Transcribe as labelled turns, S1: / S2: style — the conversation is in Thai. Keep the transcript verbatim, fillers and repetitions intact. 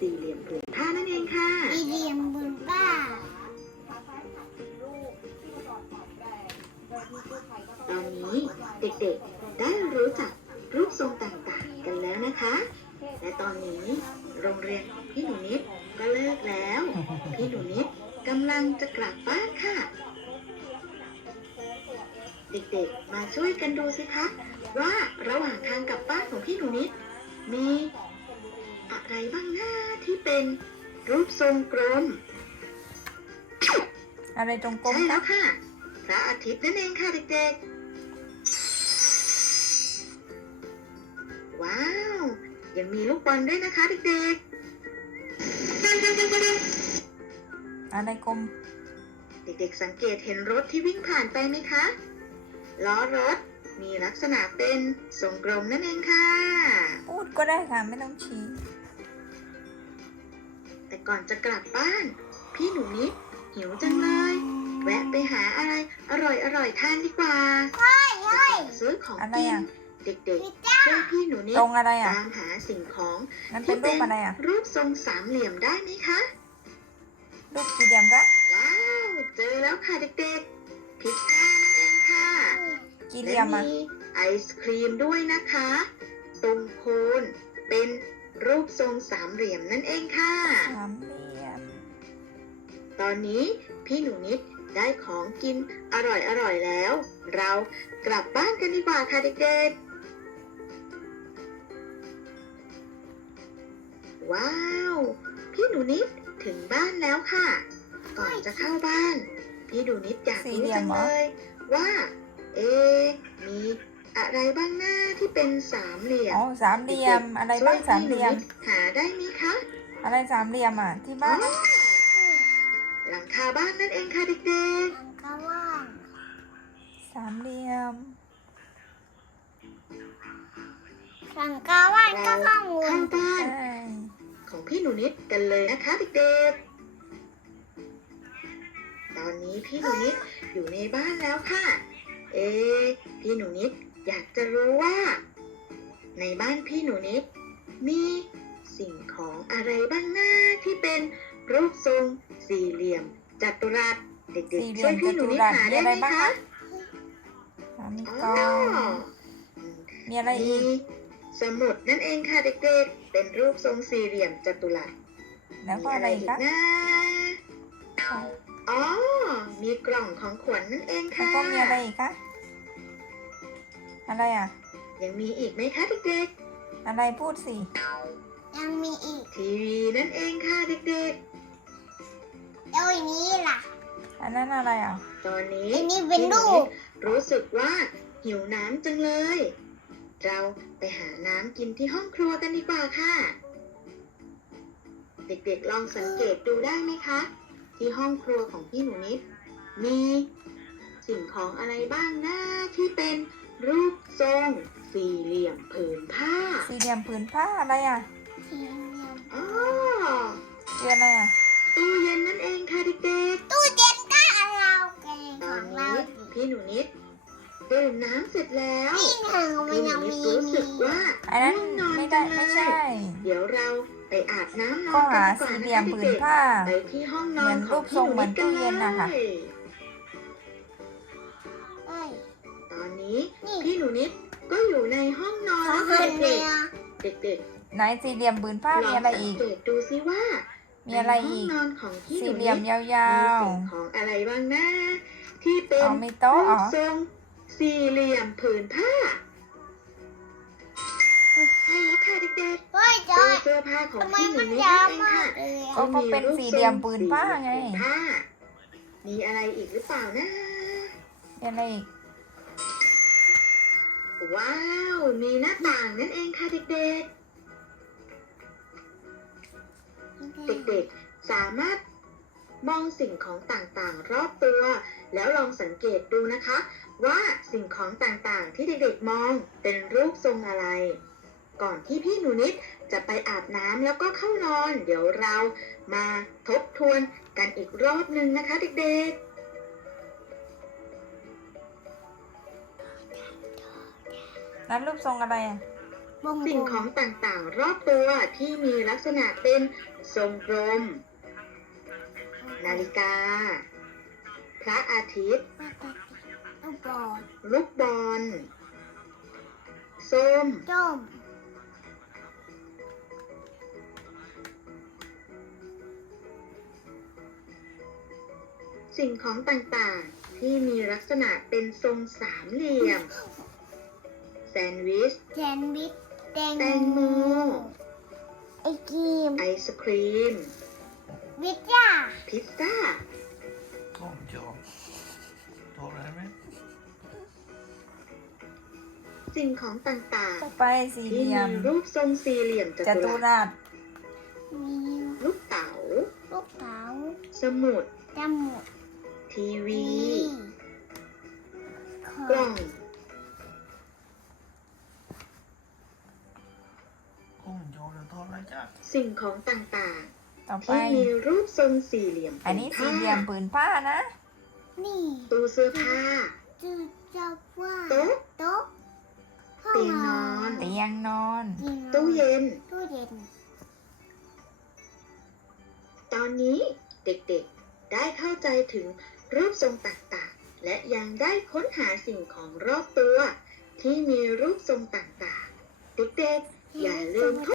S1: สี่เหลี่ยมผืนผ้านั่นเองค่ะ
S2: สี่เหลี่ยมผืนผ้า
S1: ตอนนี้เด็กๆได้รู้จักรูปทรงต่างๆกันแล้วนะคะ และตอนนี้โรงเรียนของพี่หนูนิดก็เลิกแล้ว พี่หนูนิดกำลังจะกลับบ้านค่ะ เด็กๆมาช่วยกันดูสิคะว่าระหว่างทางกลับบ้านของพี่หนูนิดมีอะไรบ้างนะที่เป็นรูปทรงกลม
S3: อะไรตรงกลม
S1: ใช่แล้
S3: นะ
S1: วค่ะพระอาทิตย์นั่นเองค่ะเด็กๆว้าวยังมีลูกบอลด้วยนะคะเด็กๆ
S3: อะไรกลม
S1: เด็กๆสังเกตเห็นรถที่วิ่งผ่านไปไหมคะล้อรถมีลักษณะเป็นทรงกลมนั่นเองค่ะ
S3: พูดก็ได้ค่ะไม่ต้องชี้
S1: แต่ก่อนจะกลับบ้านพี่หนูนิดหิวจังเลย แวะไปหาอะไรอร่อยๆทานดีกว่าจะต่อซื้อของ
S3: อะไร
S1: กิน
S3: อ่ะ
S1: เด็กๆช่วยพี่หนูนิด
S3: ตรงอะไรอ่ะ
S1: ตามหาสิ่งของ
S3: มันเป็นรูปอะไรอ่ะ
S1: รูปทรงสามเหลี่ยมได้ไหมคะ
S3: รูปสี่เหลี่ยมละ
S1: ว้าวเจอแล้วค่ะเด็กๆพิซซ่านั่นเองค่ะ
S3: กี่เห
S1: และ
S3: ลี่ยมอ่ะ
S1: มีไอศครีมด้วยนะคะ ตรงโคนเป็นรูปทรงสามเหลี่ยมนั่นเองค่ะ
S3: สามเหลี่ยม
S1: ตอนนี้พี่หนูนิดได้ของกินอร่อยๆแล้ว เรากลับบ้านกันดีกว่าค่ะเด็กๆว้าวพี่หนูนิดถึงบ้านแล้วค่ะ ก่อนจะเข้าบ้าน พี่หนูนิดอยาก
S3: สี่
S1: รู้
S3: เหลี่ย
S1: จั
S3: ม
S1: ง
S3: เหร
S1: เล
S3: อ
S1: ยว่า เอ๊ะมีอะไรบ้างหน้าที่เป็นสามเหลี่ยม
S3: อ๋อสามเหลี่ยมอะไรบ้างสามเหลี่ยม
S1: หาได้ไหมคะ
S3: อะไรสามเหลี่ยมอ่ะที่บ้าน
S1: อ๋อหลังคาบ้านนั่นเองค่ะเด็ก
S2: หลังคาบ้าน
S3: สามเหลี่ยม
S2: หลังคาบ้าน
S1: ๆ
S2: ก็
S1: เรา
S2: ข้างบ
S1: เข้าน บ้าน
S3: ใช่
S1: ของพี่หนูนิดกันเลยนะคะเด็กๆ ตอนนี้พี่หนูนิดอยู่ในบ้านแล้วค่ะ เอ๊ะพี่หนูนิดอยากจะรู้ว่า ในบ้านพี่หนูนิดมีสิ่งของอะไรบ้างนะที่เป็นรูปทรงสี่เหลี่ยมจัตุรัสเด็ก
S3: สี่
S1: ๆ
S3: เหลี่
S1: ช่
S3: ย
S1: วย
S3: ม
S1: พี่
S3: จั
S1: หนู
S3: ตุ
S1: นิด
S3: รัส
S1: หา
S3: มี
S1: ได้
S3: อะไร
S1: ไหม
S3: บ้าง
S1: คะ
S3: คะอ่ามี
S1: อ๋
S3: กล่อง
S1: อ
S3: มีอะไร
S1: มี
S3: อีก
S1: สมุดนั่นเองค่ะเด็กๆ เป็นรูปทรงสี่เหลี่ยมจัตุรัส
S3: แล้ว
S1: มี
S3: ก็
S1: อะ
S3: อะไร ไร
S1: อี
S3: อี
S1: ก
S3: กคะ
S1: นะ อ๋อ มีกล่องของขวัญนั่นเอง
S3: แล้ว
S1: ค่ะ
S3: ก็มีอะไรอีกคะอะไรอ่ะ
S1: ยังมีอีกไหมคะเด็ก
S3: อะไรพูดสิ
S2: ยังมีอีก
S1: ๆ ทีวีนั่นเองค่ะเด็ก
S2: แล้วอันนี้ล่ะ
S3: อันนั้นอะไรอ่ะ
S1: ๆ ตอนนี้
S2: อันนี้เป็นรูป
S1: พี่หนูนิดรู้สึกว่าหิวน้ำจังเลย เราไปหาน้ำกินที่ห้องครัวกันดีกว่าค่ะ เด็กๆ ลองสังเกตดูได้ไหมคะ ที่ห้องครัวของพี่หนูนิด มีสิ่งของอะไรบ้างนะที่เป็นรูปทรงสี่เหลี่ยมผืนผ้า
S3: สี่เหลี่ยมผืนผ้าอะไรอ่ะ
S2: สี่เหลี่ยม
S1: อ๋อ
S3: คืออะไรอ่ะ
S1: ตู้เย็นนั่นเองค่ะเด็ก
S2: ตู้เย็นก็เราเอง
S1: ๆ ต
S2: ข
S1: อ
S2: อน งเรา
S1: นี้พี่หนูนิดดื่มน้ำเสร็จแล้ว
S2: นี่หนึ่งมัน
S1: พี่หนู
S2: ยัง
S1: นิด
S2: มี
S1: รู้สึกว่า
S3: อันนั้น
S1: ง่วงนอน
S3: ไม่
S1: จั
S3: ได้
S1: งเล
S3: ไม่ใช่
S1: ย เดี๋ยวเราไปอาบน้ำนอ
S3: ก็
S1: นกั
S3: หาน
S1: ดีกว่า
S3: สี่
S1: นะ
S3: เหลี่ย
S1: คะ
S3: มผืน
S1: เด็ก
S3: ผ้า
S1: ๆ ไปที่ห้องนอนของพี่หนูนิดกันเล
S3: เหมือนรูปทรงเหมือนตู้เย็นนะคะ
S1: ย
S2: เอ้ย
S1: ตอนนี้
S2: นี่
S1: พี่หนูนิดก็อยู่ในห้องนอน
S2: เขา
S1: แล้ว
S2: หั
S1: ค่ะ
S2: น
S1: เด็
S2: เนี
S1: ก
S2: ย
S1: ๆเด็ก
S3: ไหนสี่เหลี่ยมผืนผ้า
S1: ๆล
S3: มี
S1: อง
S3: อะไร
S1: สั
S3: อี
S1: ง
S3: ก
S1: เกตดูสิว่า
S3: มีอะไร
S1: ในห้อ
S3: อี
S1: ง
S3: ก
S1: นอนของพี่ห
S3: สี่
S1: นู
S3: เห
S1: นิ
S3: ลี่ย
S1: ด
S3: ม
S1: มี
S3: ยาว
S1: สิ่งของอะไรบ้างนะที่เป็
S3: ๆ
S1: น
S3: อ๋อมีโต๊ะ
S1: รู
S3: อ๋
S1: ป
S3: อ
S1: ทรงสี่เหลี่ยมผืนผ้าใช่แล้วค่ะเด็ก
S2: เฮ้ย
S1: ๆ
S2: จอ
S1: ตู้
S2: ย
S1: เสื้อผ้าของ
S2: ทำไม
S1: พี่หนู
S2: มัน
S1: นิด
S2: ยา
S1: นั่
S2: วน
S1: เอง
S2: มา
S1: ค่ะ
S2: กเลยอะ
S3: ก็เขาเป็นสี่เหลี่ยมผืนผ้าไง
S1: สี่เหลี่ยมผืนผ้ามีอะไรอีกหรือเปล่านะ
S3: มีอะไรอีก
S1: ว้าว มีหน้าต่างนั่นเองค่ะเด็กๆ เด็กๆ สามารถมองสิ่งของต่างๆ รอบตัว แล้วลองสังเกตดูนะคะ ว่าสิ่งของต่างๆ ที่เด็กๆ มองเป็นรูปทรงอะไร ก่อนที่พี่หนูนิดจะไปอาบน้ำแล้วก็เข้านอน เดี๋ยวเรามาทบทวนกันอีกรอบนึงนะคะเด็กๆ
S3: นั้นรูปทรงอะไรอ่ะ
S2: วงกล
S1: สิ่ง
S2: ม
S1: ของต่างๆ รอบตัวที่มีลักษณะเป็นทรงกลม นาฬิกา พระอาทิตย์
S2: ปกติลูกบอล
S1: ลูกบอล ส้ม
S2: ส้ม
S1: สิ่งของต่างๆ ที่มีลักษณะเป็นทรงสามเหลี่ยม แซนด์วิช
S2: แซนด์วิชแตง
S1: แตงโม
S2: ไอติม
S1: ไอศครีม
S2: วิจ้า
S1: พิซซ่า
S4: Tom John. Tar det här med?
S1: สิ่งของต่าง
S3: ต่อไปสี่
S1: ๆ
S3: เห
S1: ที่
S3: ลี่ย
S1: มี
S3: ม
S1: รูปทรงสี่เหลี่ยมจั
S3: จั
S1: ตุ
S3: ตุ
S1: รัส
S3: รัส
S2: มี
S1: ลูกเต๋า
S2: ลูกเต๋า
S1: สมุด
S2: จมูก
S1: ทีวี
S2: ข
S1: กล่อง
S4: Kom John, jag tar det här.
S1: สิ่งของต่าง
S3: ต่อ
S1: ๆ
S3: ไป
S1: ที่มีรูปทรงสี่เหลี่ยม
S3: อันนี้
S1: เป็
S3: สี่
S1: ผ้า
S3: เหลี่ยมผืนผ้านะ
S2: นี่
S1: ตู้เสื้อผ้า
S2: จะจะว่า
S1: โต๊ะ
S2: โต๊ะห้อง
S1: เตียงนอน
S3: เตียงนอน
S2: เตียงนอน
S1: ตู้เย็น
S2: ตู้เย็น
S1: ตอนนี้เด็กๆ ได้เข้าใจถึงรูปทรงต่างๆ และยังได้ค้นหาสิ่งของรอบตัว ที่มีรูปทรงต่างๆ เด็กๆ อย่าลืม